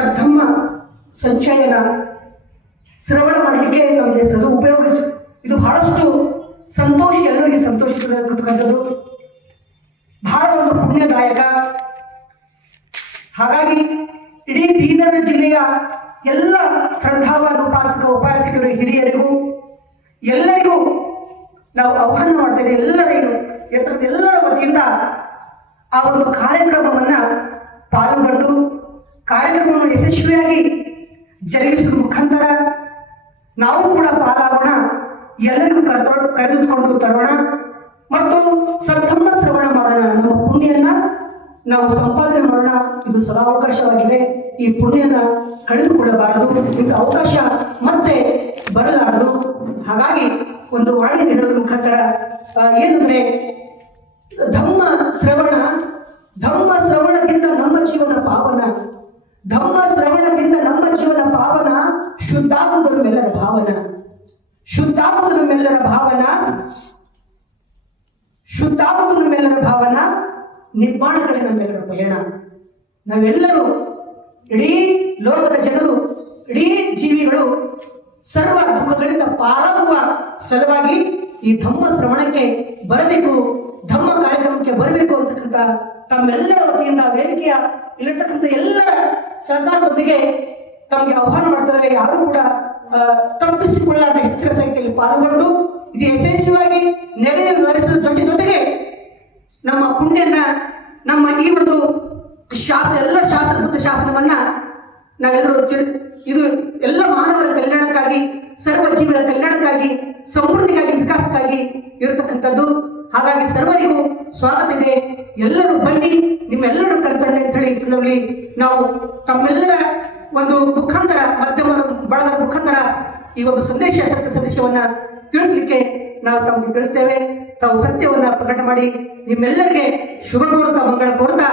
ಸದ್ಧಮ್ಮ ಸಂಚಯನ ಶ್ರವಣ ಮಾಡಲಿಕ್ಕೆ ನಮಗೆ ಸದು ಉಪಯೋಗ ಇದು ಬಹಳಷ್ಟು ಸಂತೋಷ, ಎಲ್ಲರಿಗೆ ಸಂತೋಷಿಸತಕ್ಕಂಥದ್ದು ಬಹಳ ಒಂದು ಪುಣ್ಯದಾಯಕ ಹಾಗಾಗಿ ಇಡೀ ಬೀದರ್ ಜಿಲ್ಲೆಯ ಎಲ್ಲ ಶ್ರದ್ಧಾವಾದ ಉಪಾಸಕ ಉಪಾಸಕರು ಹಿರಿಯರಿಗೂ, ಎಲ್ಲರಿಗೂ ನಾವು ಆಹ್ವಾನ ಮಾಡ್ತೇವೆ ಎಲ್ಲರಿಗೂ ಎತ್ತರದ ಎಲ್ಲರ ವತಿಯಿಂದ ಆ ಒಂದು ಕಾರ್ಯಕ್ರಮವನ್ನ ಪಾಲ್ಗೊಂಡು ಕಾರ್ಯಕ್ರಮವನ್ನು ಯಶಸ್ವಿಯಾಗಿ ಜರುಗಿಸುವ ಮುಖಾಂತರ ನಾವು ಕೂಡ ಪಾಲಾಗೋಣ. ಎಲ್ಲರಿಗೂ ಕರೆದು ಕರೆದುಕೊಂಡು ತರೋಣ. ಮತ್ತು ಸದ್ಧಮ್ಮ ಶ್ರವಣ ಮಾಡೋಣ. ನಮ್ಮ ಪುಣ್ಯನ ನಾವು ಸಂಪಾದನೆ ಮಾಡೋಣ. ಇದು ಸದಾವಕಾಶವಾಗಿದೆ. ಈ ಪುಣ್ಯನ ಕಳೆದುಕೊಳ್ಳಬಾರದು. ಇಂಥ ಅವಕಾಶ ಮತ್ತೆ ಬರಲಾರದು. ಹಾಗಾಗಿ ಒಂದು ವಾಣಿ ನೀಡೋದ್ರ ಮುಖಾಂತರ ಏನಂದ್ರೆ ಧಮ್ಮ ಶ್ರವಣ. ಧಮ್ಮ ಶ್ರವಣಕ್ಕಿಂತ ನಮ್ಮ ಧಮ್ಮ ಶ್ರವಣದಿಂದ ನಮ್ಮ ಜೀವನ ಪಾವನ ಶುದ್ಧಾಗುವುದು ನಮ್ಮೆಲ್ಲರ ಭಾವನ. ಶುದ್ಧಾಗುವುದು ನಮ್ಮೆಲ್ಲರ ಭಾವನ. ಶುದ್ಧಾಗುವುದು ನಮ್ಮೆಲ್ಲರ ಭಾವನ. ನಿರ್ಮಾಣ ಕಡೆ ನಮ್ಮೆಲ್ಲರ ಪಯಣ. ನಾವೆಲ್ಲರೂ ಇಡೀ ಲೋಕದ ಜನರು, ಇಡೀ ಜೀವಿಗಳು ಸರ್ವ ದುಃಖಗಳಿಂದ ಪಾರಾಗುವ ಸಲುವಾಗಿ ಈ ಧಮ್ಮ ಶ್ರವಣಕ್ಕೆ ಬರಬೇಕು. ಬರಬೇಕು ಅಂತಕ್ಕಂಥ ತಮ್ಮೆಲ್ಲರ ವತಿಯಿಂದ ವೇದಿಕೆಯ ಇಲ್ಲಿರ್ತಕ್ಕಂಥ ಎಲ್ಲರ ಸರ್ಕಾರದೊಂದಿಗೆ ತಮಗೆ ಆಹ್ವಾನ ಮಾಡ್ತಾರೆ ಯಾರು ಕೂಡ ತಪ್ಪಿಸಿಕೊಳ್ಳಾರದ ಹೆಚ್ಚಿನ ಸಂಖ್ಯೆಯಲ್ಲಿ ಪಾಲ್ಗೊಂಡು, ಇದು ಯಶಸ್ವಿಯಾಗಿ ನೆರವೇರಿಸುವ ಜೊತೆ ಜೊತೆಗೆ ನಮ್ಮ ಪುಣ್ಯನ, ನಮ್ಮ ಈ ಒಂದು ಶಾಸ ಎಲ್ಲ ಶಾಸ್ತ್ರಬದ್ಧ ಶಾಸನವನ್ನ ನಾವೆಲ್ಲರೂ ಇದು ಎಲ್ಲ ಮಾನವರ ಕಲ್ಯಾಣಕ್ಕಾಗಿ ಸರ್ವ ಜೀವಿಗಳ ಕಲ್ಯಾಣಕ್ಕಾಗಿ, ಸಮೃದ್ಧಿಗಾಗಿ, ವಿಕಾಸಕ್ಕಾಗಿ ಇರತಕ್ಕಂಥದ್ದು. ಹಾಗಾಗಿ ಸರ್ವರಿಗೂ ಸ್ವಾಗತ ಇದೆ. ಎಲ್ಲರೂ ಬನ್ನಿ, ನಿಮ್ಮೆಲ್ಲರೂ ಕರ್ತಂಡೆ ಅಂತ ಹೇಳಿ ಸಂದರ್ಭದಲ್ಲಿ ನಾವು ತಮ್ಮೆಲ್ಲರ ಒಂದು ಮುಖಾಂತರ, ಮಧ್ಯಮ ಬಳಗದ ಮುಖಾಂತರ ಈ ಒಂದು ಸಂದೇಶ, ಸತ್ಯ ಸಂದೇಶವನ್ನ ತಿಳಿಸಲಿಕ್ಕೆ ನಾವು ತಮಗೆ ತಿಳಿಸ್ತೇವೆ. ತಾವು ಸತ್ಯವನ್ನ ಪ್ರಕಟ ಮಾಡಿ ನಿಮ್ಮೆಲ್ಲರಿಗೆ ಶುಭ ಕೋರುತ್ತಾ ಮಂಗಳ ಕೋರುತ್ತಾ